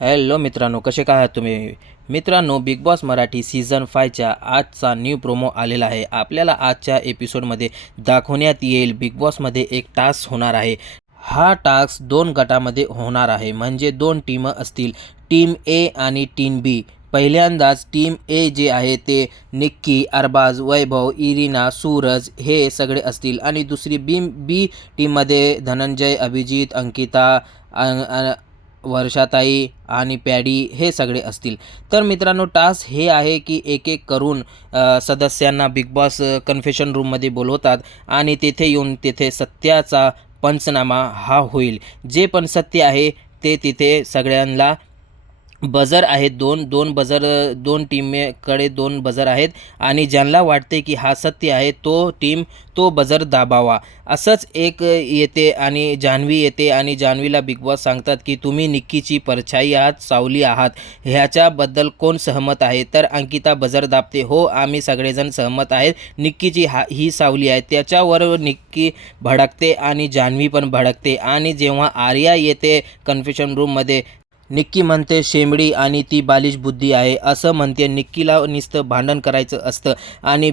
Hello मित्रांनो, कसे काय आहात तुम्ही? मित्रांनो, बिग बॉस मराठी सीझन 5च्या आजचा न्यू प्रोमो आलेला आहे. आपल्याला आजच्या एपिसोडमध्ये दाखवण्यात येईल बिग बॉसमध्ये एक टास्क होणार आहे. हा टास्क 2 गटामध्ये होणार आहे, म्हणजे 2 टीम असतील, टीम ए आणि टीम बी. पहिल्यांदाच टीम ए जे आहे ते निक्की, अरबाज, वैभव, इरिना, सूरज हे सगळे असतील आणि दुसरी बी टीममध्ये धनंजय, अभिजित, अंकिता, वर्षाताई आणि पॅडी हे सगळे असतील. तर मित्रांनो, टास्क हे आहे की एक करून सदस्यांना बिग बॉस कन्फेशन रूममध्ये बोलवतात आणि तेथे येऊन तेथे सत्याचा पंचनामा हा होईल. जे पण सत्य आहे ते तिथे सगळ्यांना बझर आहेत, दोन बझर, 2 टीमेकडे 2 बझर आहेत आणि ज्यांना वाटते की हा सत्य आहे तो बझर दाबावा. असंच एक येते आणि जान्हवी येते आणि जान्हवीला बिग बॉस सांगतात की तुम्ही निक्कीची परछाई आहात, सावली आहात, ह्याच्याबद्दल कोण सहमत आहे? तर अंकिता बझर दाबते, हो आम्ही सगळेजण सहमत आहेत, निक्कीची ही सावली आहे. त्याच्यावर निक्की भडकते आणि जान्हवी पण भडकते आणि जेव्हा आर्या येते कन्फेशन रूममध्ये, निक्की म्हणते शेंबडी आणि ती बालिश बुद्धी आहे असं म्हणते. निक्कीला नुसतं भांडण करायचं असतं आणि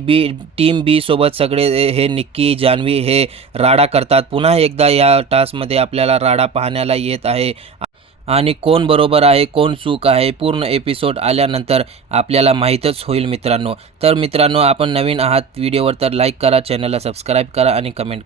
टीम बी सोबत सगळे हे निक्की, जान्हवी हे राडा करतात. पुन्हा एकदा या टास्कमध्ये आपल्याला राडा पाहण्याला येत आहे आणि कोण बरोबर आहे, कोण चूक आहे, पूर्ण एपिसोड आल्यानंतर आपल्याला माहीतच होईल मित्रांनो. तर मित्रांनो, आपण नवीन आहात व्हिडिओवर तर लाईक करा, चॅनलला सबस्क्राईब करा आणि कमेंट